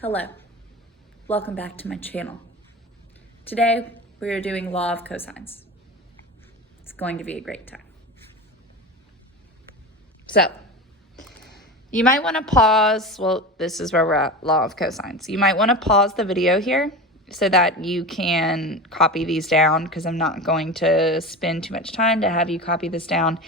Hello, welcome back to my channel. Today we are doing law of cosines. It's going to be a great time. So, you might want to pause, this is where we're at, law of cosines. You might want to pause the video here so that you can copy these down, because I'm not going to spend too much time to have you copy this down.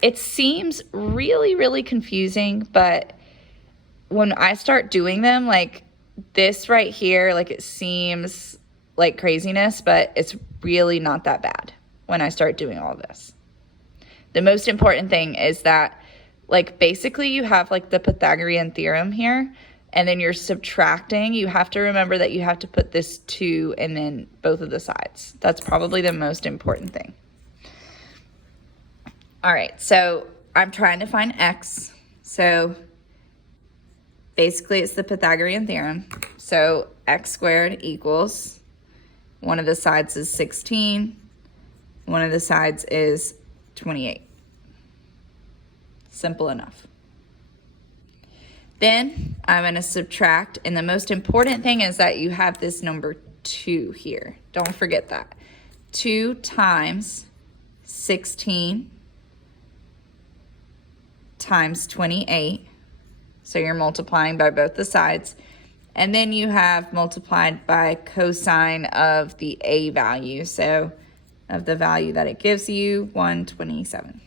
It seems really confusing, but when I start doing them, like this right here, like it seems like craziness, but it's really not that bad when I start doing all this. The most important thing is that, like, basically you have like the Pythagorean theorem here, and then you're subtracting. You have to remember that you have to put this 2 and then both of the sides. That's probably the most important thing. All right, so I'm trying to find x. So basically, it's the Pythagorean theorem. So x squared equals, one of the sides is 16, one of the sides is 28. Simple enough. Then I'm going to subtract, and the most important thing is that you have this number 2 here. Don't forget that. 2 times 16 times 28. So you're multiplying by both the sides. And then you have multiplied by cosine of the a value. So of the value that it gives you, 127.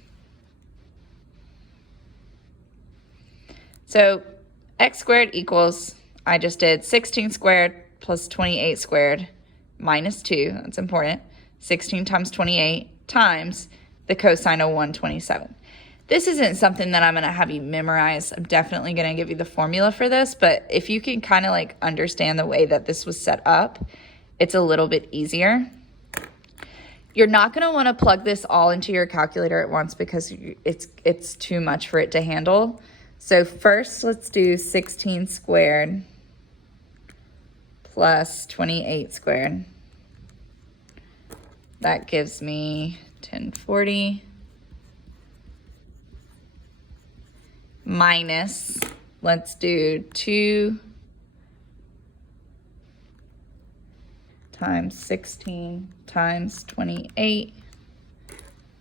So x squared equals, I just did 16 squared plus 28 squared minus 2. That's important. 16 times 28 times the cosine of 127. This isn't something that I'm going to have you memorize. I'm definitely going to give you the formula for this, but if you can kind of like understand the way that this was set up, it's a little bit easier. You're not going to want to plug this all into your calculator at once because it's too much for it to handle. So first, let's do 16 squared plus 28 squared. That gives me 1040. Minus, let's do 2 times 16 times 28.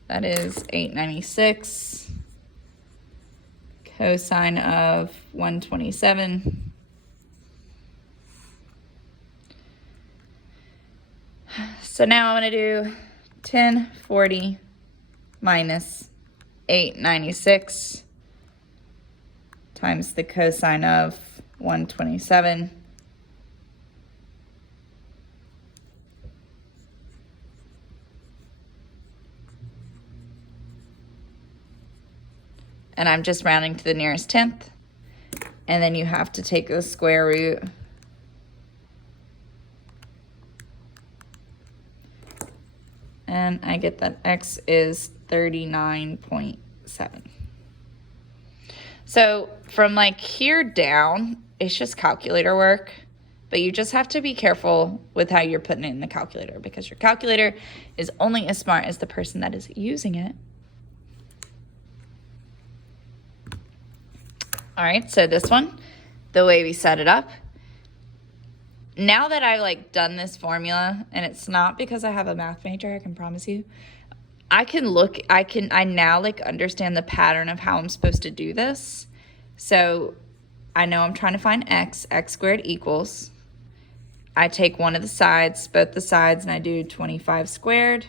That is 896. Cosine of 127. So now I'm going to do 1040 minus 896 times the cosine of 127. And I'm just rounding to the nearest tenth. And then you have to take the square root. And I get that x is 39.7. So from like here down, it's just calculator work, but you just have to be careful with how you're putting it in the calculator, because your calculator is only as smart as the person that is using it. All right, so this one, the way we set it up. Now that I've like done this formula, and it's not because I have a math major, I can promise you, I now like understand the pattern of how I'm supposed to do this. So I know I'm trying to find x squared equals, I take one of the sides, both the sides, and I do 25 squared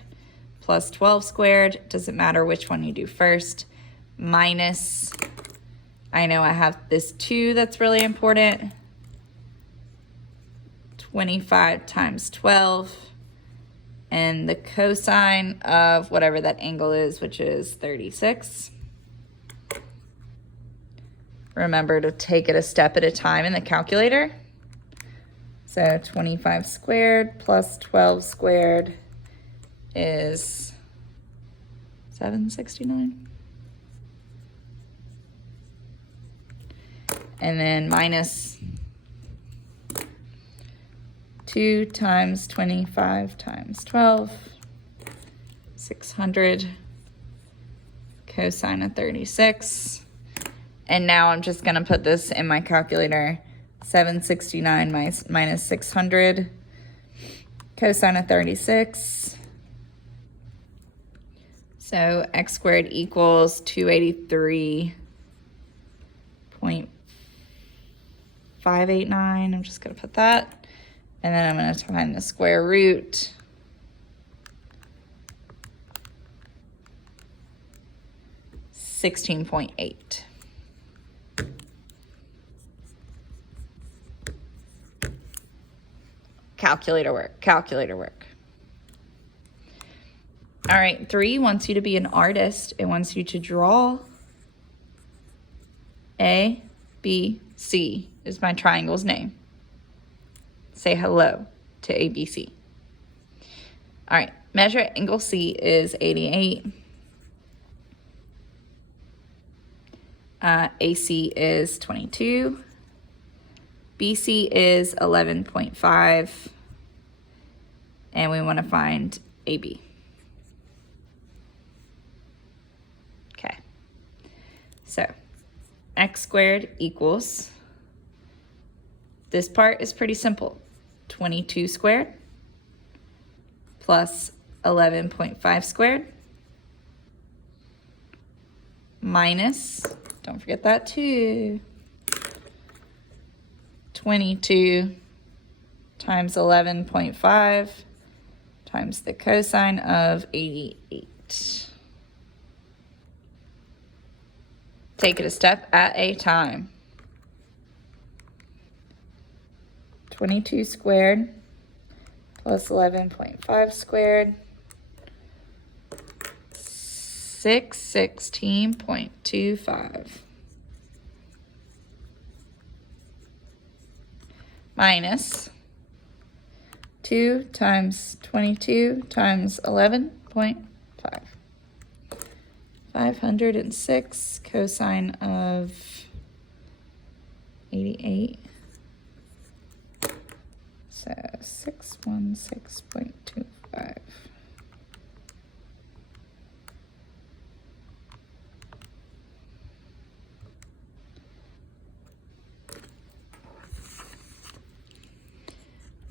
plus 12 squared, doesn't matter which one you do first, minus, I know I have this 2 that's really important, 25 times 12, and the cosine of whatever that angle is, which is 36. Remember to take it a step at a time in the calculator. So 25 squared plus 12 squared is 769. And then minus 2 times 25 times 12, 600, cosine of 36. And now I'm just going to put this in my calculator 769 minus 600. Cosine of 36. So x squared equals 283.589. I'm just going to put that. And then I'm going to find the square root. $16.8. Calculator work, calculator work. All right, 3 wants you to be an artist. It wants you to draw A, B, C is my triangle's name. Say hello to ABC. All right, measure angle C is 88. AC is 22. BC is 11.5. And we want to find AB. Okay. So x squared equals, this part is pretty simple. 22 squared plus 11.5 squared minus, don't forget that too, 22 times 11.5 times the cosine of 88. Take it a step at a time. 22 squared plus 11.5 squared, 616.25 minus 2 times 22 times 11.5. 506 cosine of 88. So 616.25.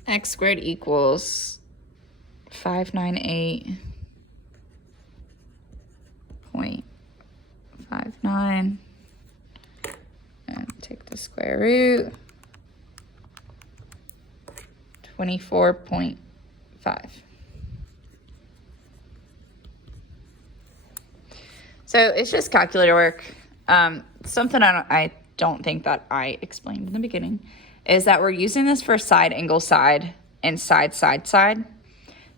X squared equals 598.59. And take the square root. 24.5. So it's just calculator work. Something I don't think that I explained in the beginning is that we're using this for side, angle, side, and side, side, side.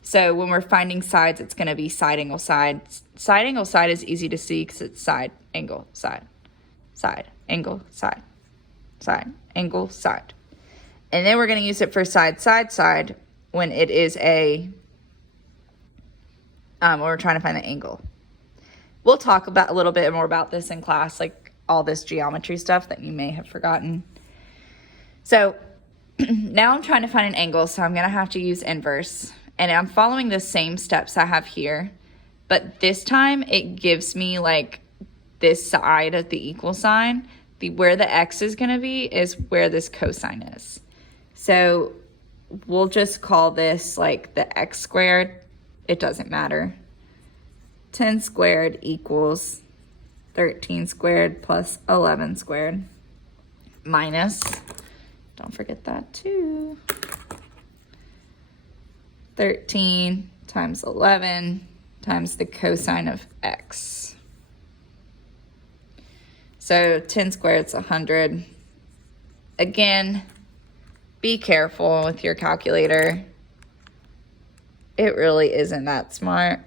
So when we're finding sides, it's going to be side, angle, side. Side, angle, side is easy to see because it's side, angle, side, side, angle, side, side, angle, side. And then we're going to use it for side, side, side when it is when we're trying to find the angle. We'll talk about a little bit more about this in class, like all this geometry stuff that you may have forgotten. So now I'm trying to find an angle, so I'm going to have to use inverse. And I'm following the same steps I have here, but this time it gives me like this side of the equal sign. Where the x is going to be is where this cosine is. So we'll just call this like the x squared. It doesn't matter. 10 squared equals 13 squared plus 11 squared minus, don't forget that too, 13 times 11 times the cosine of x. So 10 squared is 100. Again, be careful with your calculator. It really isn't that smart.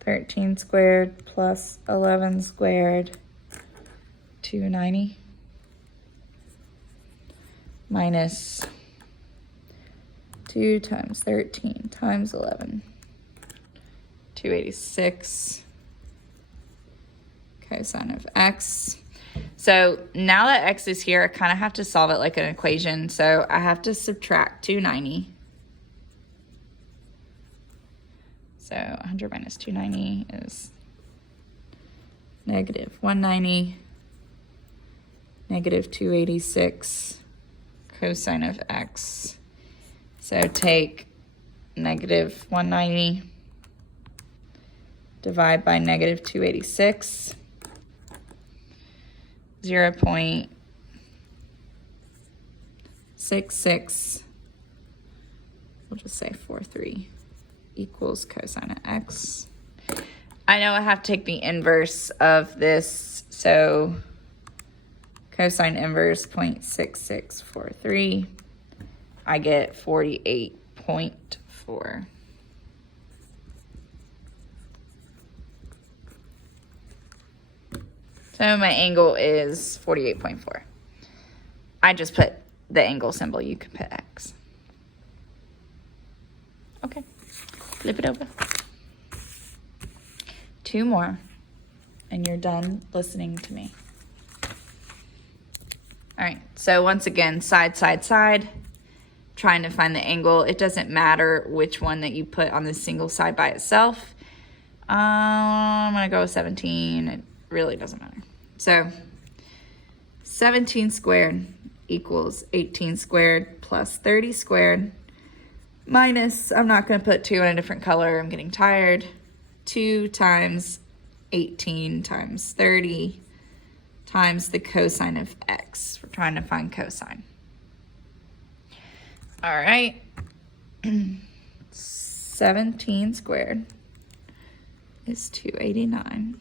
13 squared plus 11 squared, 290. Minus 2 times 13 times 11, 286. Cosine of x. So now that x is here, I kind of have to solve it like an equation. So I have to subtract 290. So 100 minus 290 is negative 190, negative 286, cosine of x. So take negative 190, divide by negative 286, 0.66, we'll just say 43 equals cosine of x. I know I have to take the inverse of this, so cosine inverse 0.6643, I get 48.4. So my angle is 48.4. I just put the angle symbol, you could put X. Okay, flip it over. 2 more, and you're done listening to me. All right, so once again, side, side, side, trying to find the angle. It doesn't matter which one that you put on this single side by itself. I'm gonna go with 17. It really doesn't matter. So 17 squared equals 18 squared plus 30 squared minus, I'm not gonna put 2 in a different color, I'm getting tired, 2 times 18 times 30 times the cosine of x. We're trying to find cosine. All right, 17 squared is 289.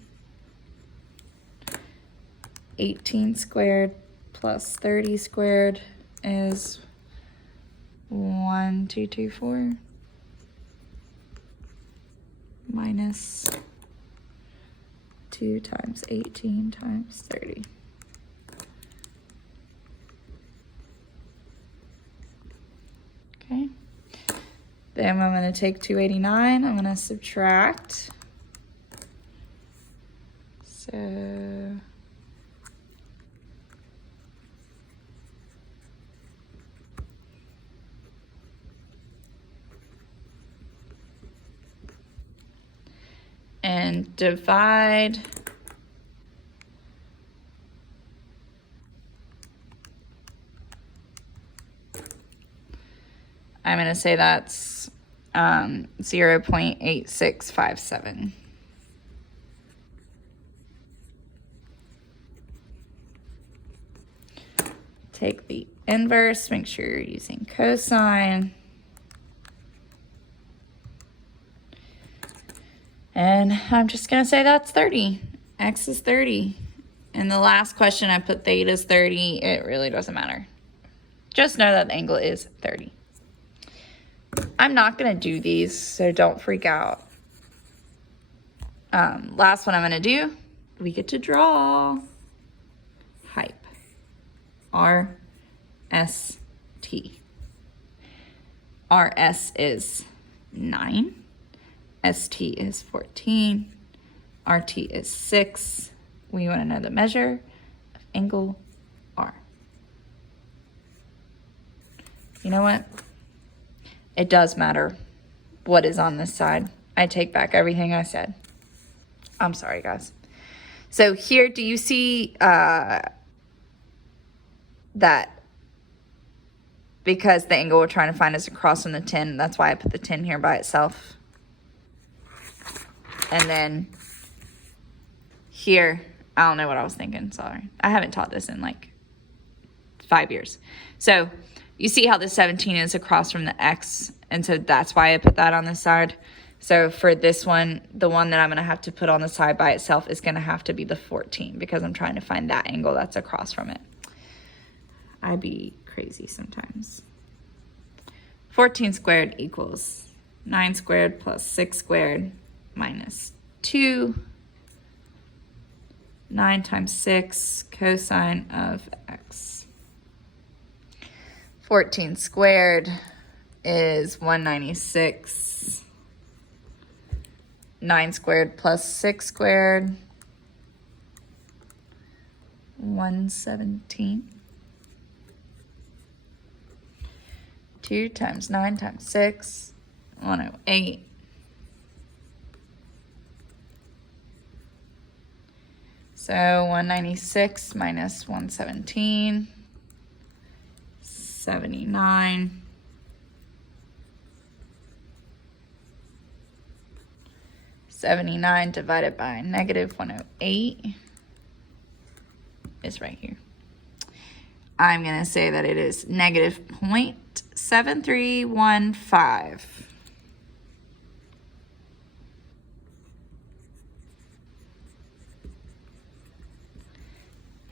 18 squared plus 30 squared is 1224 minus 2 times 18 times 30. Okay, then I'm going to take 289, I'm going to subtract. So and divide. I'm going to say that's 0.8657. Take the inverse, make sure you're using cosine. And I'm just going to say that's 30. X is 30. And the last question I put theta is 30. It really doesn't matter. Just know that the angle is 30. I'm not going to do these, so don't freak out. Last one I'm going to do, we get to draw hype. R-S-T. R-S is 9. ST is 14. RT is 6. We want to know the measure of angle R. You know what? It does matter what is on this side. I take back everything I said. I'm sorry, guys. So here, do you see that because the angle we're trying to find is across from the 10, that's why I put the 10 here by itself. And then here, I don't know what I was thinking, sorry. I haven't taught this in like 5 years. So you see how the 17 is across from the X, and so that's why I put that on this side. So for this one, the one that I'm gonna have to put on the side by itself is gonna have to be the 14 because I'm trying to find that angle that's across from it. I'd be crazy sometimes. 14 squared equals 9 squared plus 6 squared minus 2. 9 times 6 cosine of x. 14 squared is 196. 9 squared plus 6 squared, 117. 2 times 9 times 6, 108. So 196 minus 117, 79. (79) divided by negative 108 is right here. I'm going to say that it is negative 0.7315.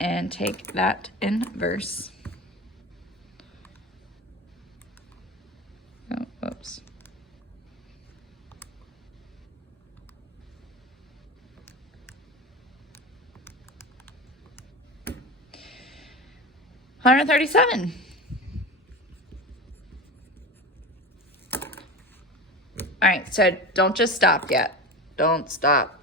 And take that inverse. Oh, whoops. $137. All right, so don't just stop yet. Don't stop.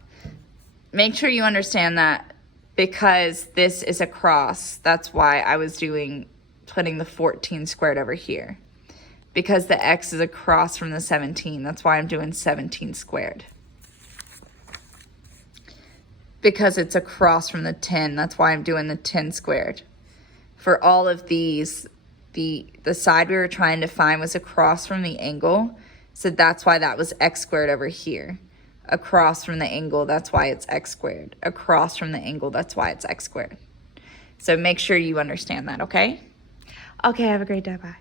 Make sure you understand that because this is a cross, that's why I was putting the 14 squared over here. Because the x is across from the 17, that's why I'm doing 17 squared. Because it's across from the 10, that's why I'm doing the 10 squared. For all of these, the side we were trying to find was across from the angle, so that's why that was x squared over here. Across from the angle, that's why it's x squared. Across from the angle, that's why it's x squared. So make sure you understand that, okay? Okay, have a great day, bye.